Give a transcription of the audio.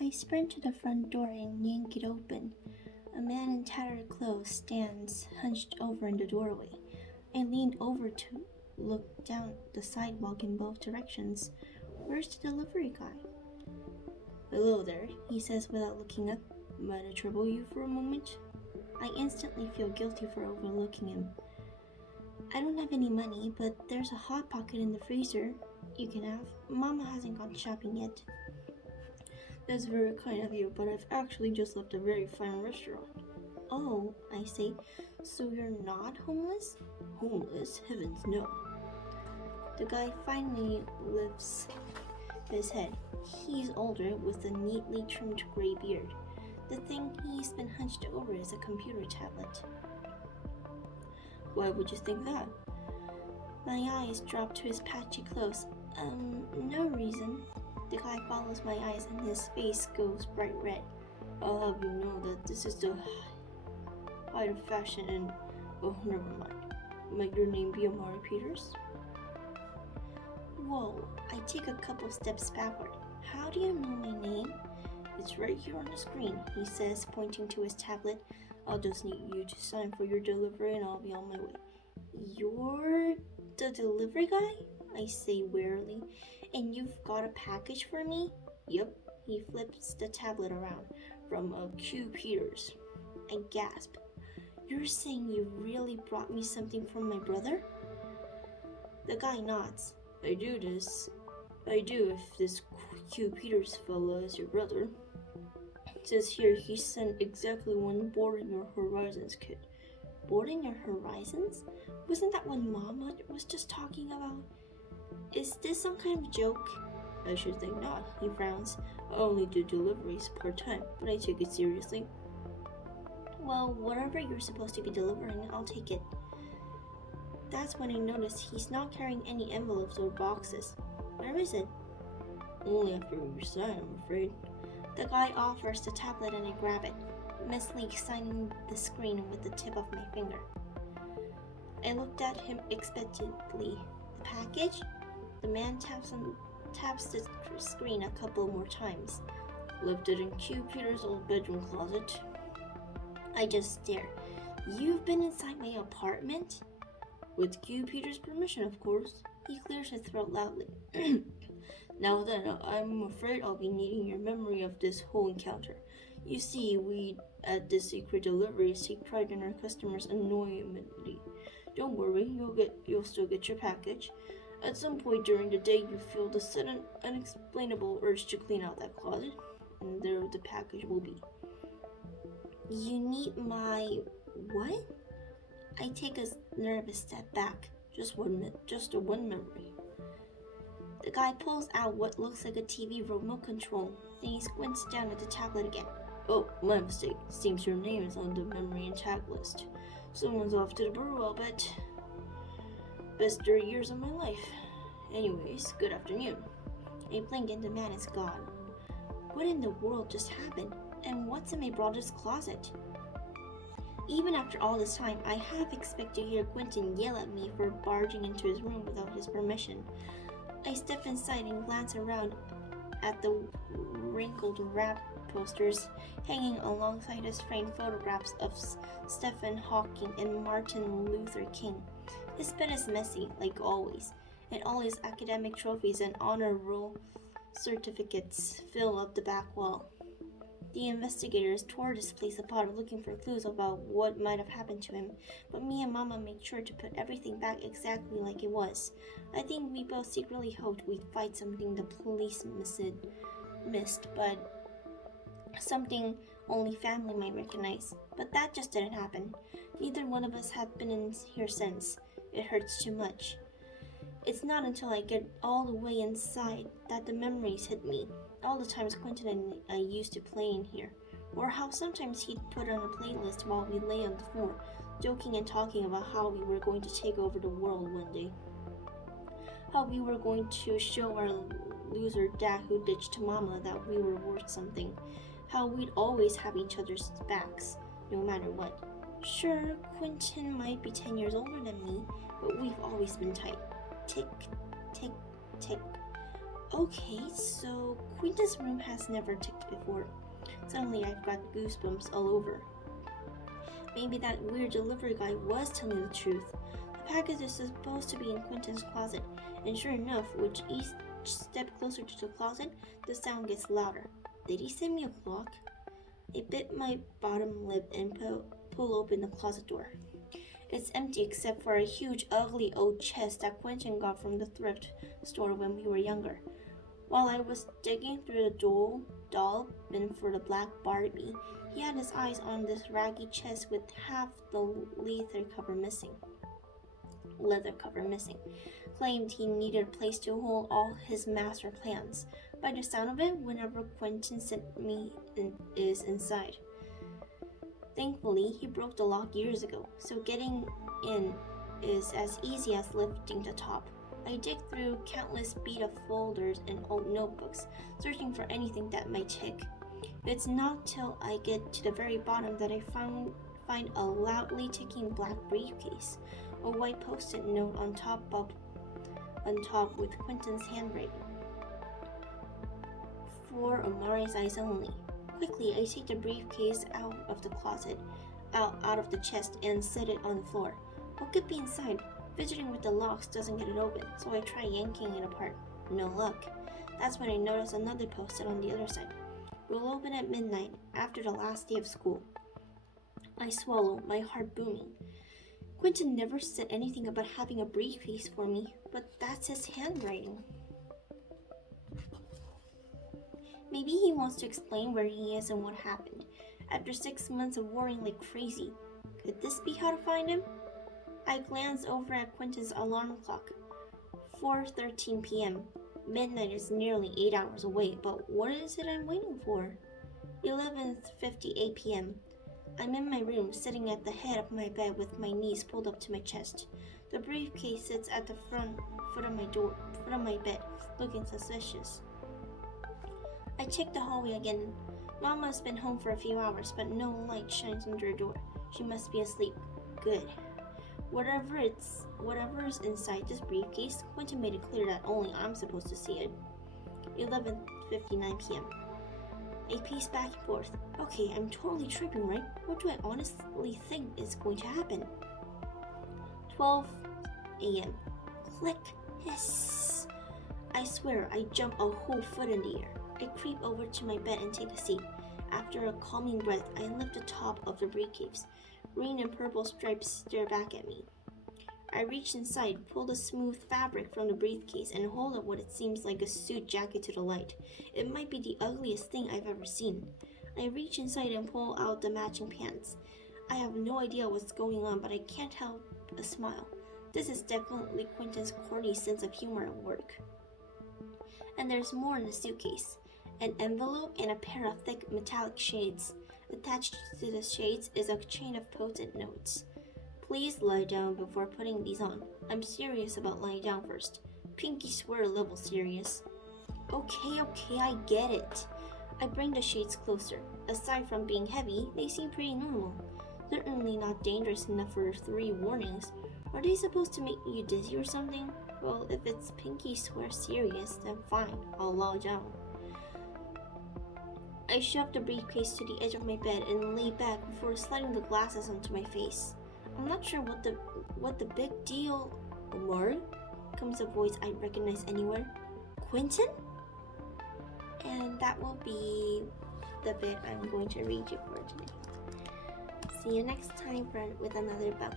I sprint to the front door and yank it open. A man in tattered clothes stands hunched over in the doorway. I lean over to look down the sidewalk in both directions. Where's the delivery guy? Hello there, he says without looking up. Might I trouble you for a moment? I instantly feel guilty for overlooking him. I don't have any money, but there's a hot pocket in the freezer you can have. Mama hasn't gone shopping yet. That's very kind of you, but I've actually just left a very fine restaurant. Oh, I say, so you're not homeless? Homeless? Heavens no. The guy finally lifts his head. He's older with a neatly trimmed gray beard. The thing he's been hunched over is a computer tablet. Why would you think that? My eyes drop to his patchy clothes. No reason. The guy follows my eyes and his face goes bright red. I'll have you know that this is the height of fashion and... Oh, never mind. Might your name be Amari Peters? Whoa, I take a couple steps backward. How do you know my name? It's right here on the screen, he says, pointing to his tablet. I'll just need you to sign for your delivery and I'll be on my way. You're the delivery guy? I say wearily. And you've got a package for me? Yep. He flips the tablet around. From Q Peters. I gasp. You're saying you really brought me something from my brother? The guy nods. I do if this Q Peters fella is your brother. It says here he sent exactly one Boarding Your Horizons kid. Boarding Your Horizons? Wasn't that what Mama was just talking about? Is this some kind of joke? I should think not, he frowns. I only do deliveries part-time, but I take it seriously. Well, whatever you're supposed to be delivering, I'll take it. That's when I notice he's not carrying any envelopes or boxes. Where is it? Only after you sign, I'm afraid. The guy offers the tablet and I grab it, messily signing the screen with the tip of my finger. I looked at him expectantly. The package? The man taps the screen a couple more times. Left it in Q Peters' old bedroom closet. I just stare. You've been inside my apartment? With Q Peters' permission, of course. He clears his throat loudly. Now then, I'm afraid I'll be needing your memory of this whole encounter. You see, we at this secret deliveries take pride in our customers' anonymity. Don't worry, you'll still get your package. At some point during the day, you feel the sudden, unexplainable urge to clean out that closet, and there the package will be. You need my... what? I take a nervous step back. Just a one memory. The guy pulls out what looks like a TV remote control, and he squints down at the tablet again. Oh, my mistake. Seems your name is on the memory and tag list. Someone's off to the brew, I'll bet. Best 30 years of my life. Anyways, good afternoon. I blink and the man is gone. What in the world just happened? And what's in my brother's closet? Even after all this time, I half expect to hear Quentin yell at me for barging into his room without his permission. I step inside and glance around at the wrinkled wrap posters hanging alongside his framed photographs of Stephen Hawking and Martin Luther King. His bed is messy, like always, and all his academic trophies and honor roll certificates fill up the back wall. The investigators tore this place apart looking for clues about what might have happened to him, but me and Mama made sure to put everything back exactly like it was. I think we both secretly hoped we'd find something the police missed, but something only family might recognize. But that just didn't happen. Neither one of us had been in here since. It hurts too much. It's not until I get all the way inside that the memories hit me. All the times Quentin and I used to play in here, or how sometimes he'd put on a playlist while we lay on the floor, joking and talking about how we were going to take over the world one day. How we were going to show our loser dad who ditched Mama that we were worth something. How we'd always have each other's backs, no matter what. Sure, Quentin might be 10 years older than me, but we've always been tight. Tick, tick, tick. Okay, so Quentin's room has never ticked before. Suddenly I've got goosebumps all over. Maybe that weird delivery guy was telling the truth. The package is supposed to be in Quentin's closet, and sure enough, with each step closer to the closet, the sound gets louder. Did he send me a clock? I bit my bottom lip and pull open the closet door. It's empty except for a huge, ugly old chest that Quentin got from the thrift store when we were younger. While I was digging through the doll bin for the black Barbie, he had his eyes on this raggy chest with half the leather cover missing. Claimed he needed a place to hold all his master plans. By the sound of it, whenever Quentin sent me is inside. Thankfully, he broke the lock years ago, so getting in is as easy as lifting the top. I dig through countless beat of folders and old notebooks, searching for anything that might tick. It's not till I get to the very bottom that I find a loudly ticking black briefcase, a white post-it note on top with Quentin's handwriting. For Amari's eyes only. Quickly, I take the briefcase out of the closet, out of the chest, and set it on the floor. What could be inside? Fidgeting with the locks doesn't get it open, so I try yanking it apart. No luck. That's when I notice another post-it on the other side. We'll open at midnight, after the last day of school. I swallow, my heart booming. Quentin never said anything about having a briefcase for me, but that's his handwriting. Maybe he wants to explain where he is and what happened. After 6 months of worrying like crazy, could this be how to find him? I glance over at Quentin's alarm clock. 4:13 p.m. Midnight is nearly 8 hours away, but what is it I'm waiting for? 11:58 p.m. I'm in my room, sitting at the head of my bed with my knees pulled up to my chest. The briefcase sits at the foot of my bed, looking suspicious. I check the hallway again. Mama's been home for a few hours, but no light shines under her door. She must be asleep. Good. Whatever's inside this briefcase, Quentin made it clear that only I'm supposed to see it. 11:59 p.m. I pace back and forth. Okay, I'm totally tripping, right? What do I honestly think is going to happen? 12 a.m. Click. Hiss. I swear, I jump a whole foot in the air. I creep over to my bed and take a seat. After a calming breath, I lift the top of the briefcase. Green and purple stripes stare back at me. I reach inside, pull the smooth fabric from the briefcase, and hold up what it seems like a suit jacket to the light. It might be the ugliest thing I've ever seen. I reach inside and pull out the matching pants. I have no idea what's going on, but I can't help a smile. This is definitely Quentin's corny sense of humor at work. And there's more in the suitcase. An envelope and a pair of thick metallic shades. Attached to the shades is a chain of post-it notes. Please lie down before putting these on. I'm serious about lying down first. Pinky swear level serious. Okay, I get it. I bring the shades closer. Aside from being heavy, they seem pretty normal. Certainly not dangerous enough for 3 warnings. Are they supposed to make you dizzy or something? Well, if it's pinky swear serious, then fine, I'll lie down. I shoved the briefcase to the edge of my bed and lay back before sliding the glasses onto my face. I'm not sure what the big deal. Amari? Comes a voice I recognize anywhere. Quentin? And that will be the bit I'm going to read you for today. See you next time, friend, with another book.